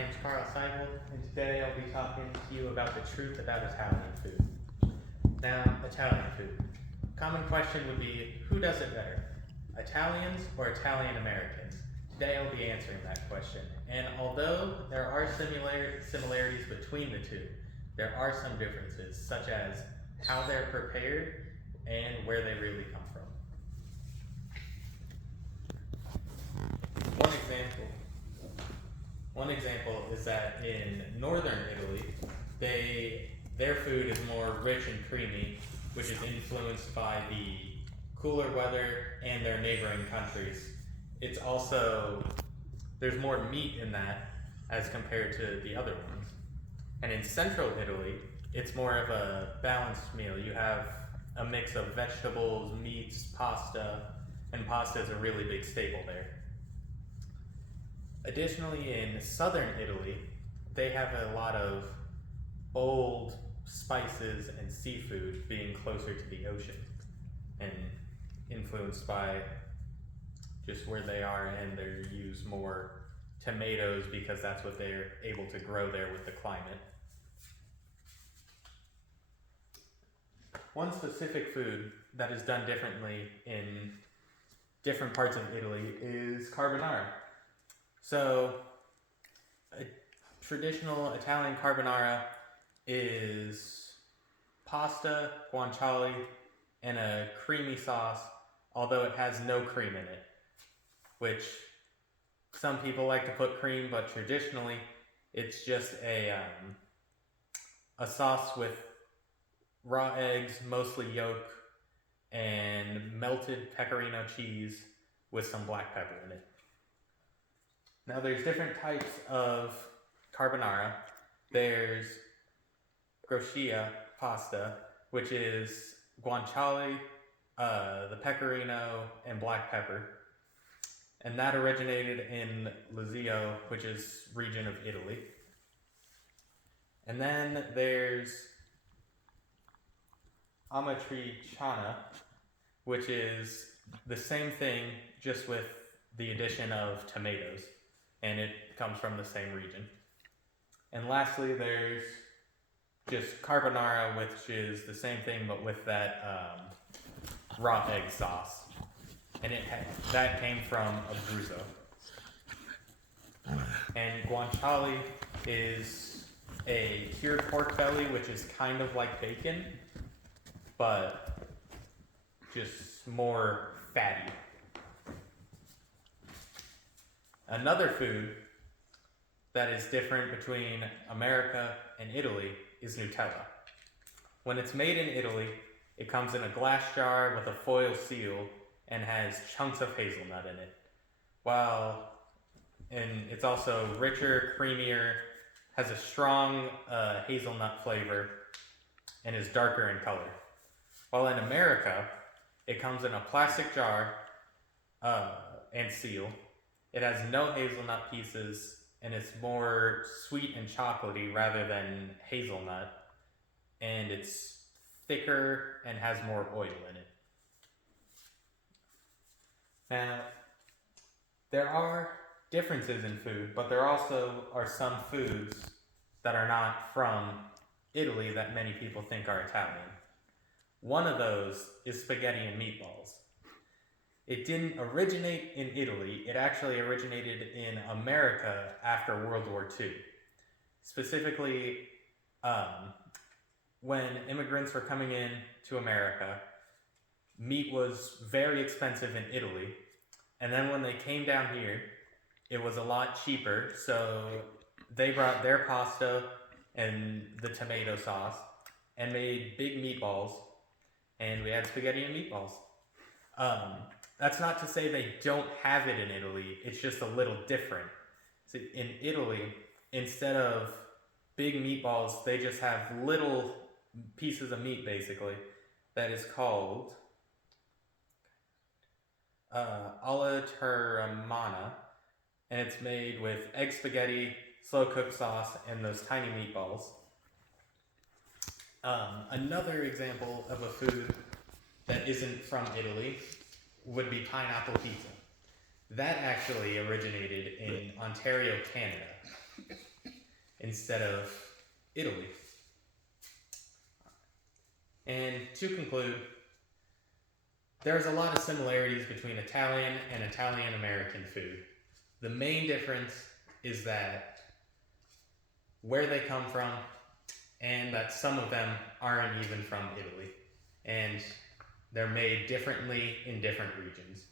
name's Carl Seibel, and today I'll be talking to you about the truth about Italian food. Now, Italian food. Common question would be, who does it better? Italians or Italian Americans? Today I'll be answering that question. And although there are similarities between the two, there are some differences, such as how they're prepared and where they really come from. One example is that in northern Italy, their food is more rich and creamy, which is influenced by the cooler weather and their neighboring countries. It's also, there's more meat in that as compared to the other ones. And in central Italy, it's more of a balanced meal. You have a mix of vegetables, meats, pasta, and pasta is a really big staple there. Additionally, in southern Italy, they have a lot of bold spices and seafood, being closer to the ocean and influenced by just where they are, and they use more tomatoes because that's what they're able to grow there with the climate. One specific food that is done differently in different parts of Italy is carbonara. So, a traditional Italian carbonara is pasta, guanciale, and a creamy sauce, although it has no cream in it, which some people like to put cream, but traditionally it's just a sauce with raw eggs, mostly yolk, and melted pecorino cheese with some black pepper in it. Now there's different types of carbonara. There's groscia pasta, which is guanciale, the pecorino, and black pepper. And that originated in Lazio, which is region of Italy. And then there's amatriciana, which is the same thing, just with the addition of tomatoes, and it comes from the same region. And lastly, there's just carbonara, which is the same thing, but with that raw egg sauce, and that came from Abruzzo. And guanciale is a cured pork belly, which is kind of like bacon, but just more fatty. Another food that is different between America and Italy is Nutella. When it's made in Italy, it comes in a glass jar with a foil seal and has chunks of hazelnut in it. And it's also richer, creamier, has a strong hazelnut flavor, and is darker in color. While in America, it comes in a plastic jar and seal. It has no hazelnut pieces, and it's more sweet and chocolatey rather than hazelnut, and it's thicker and has more oil in it. Now, there are differences in food, but there also are some foods that are not from Italy that many people think are Italian. One of those is spaghetti and meatballs. It didn't originate in Italy, it actually originated in America after World War II. Specifically, when immigrants were coming in to America, meat was very expensive in Italy, and then when they came down here, it was a lot cheaper, so they brought their pasta and the tomato sauce and made big meatballs, and we had spaghetti and meatballs. That's not to say they don't have it in Italy, it's just a little different. So in Italy, instead of big meatballs, they just have little pieces of meat, basically, that is called alla turmana, and it's made with egg spaghetti, slow cooked sauce, and those tiny meatballs. Another example of a food that isn't from Italy would be pineapple pizza. That actually originated in Ontario, Canada. instead of Italy. And to conclude, there's a lot of similarities between Italian and Italian American food. The main difference is that where they come from, and that some of them aren't even from Italy, and they're made differently in different regions.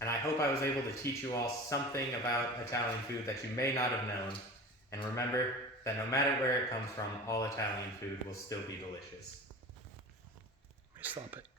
And I hope I was able to teach you all something about Italian food that you may not have known. And remember that no matter where it comes from, all Italian food will still be delicious. Stop it.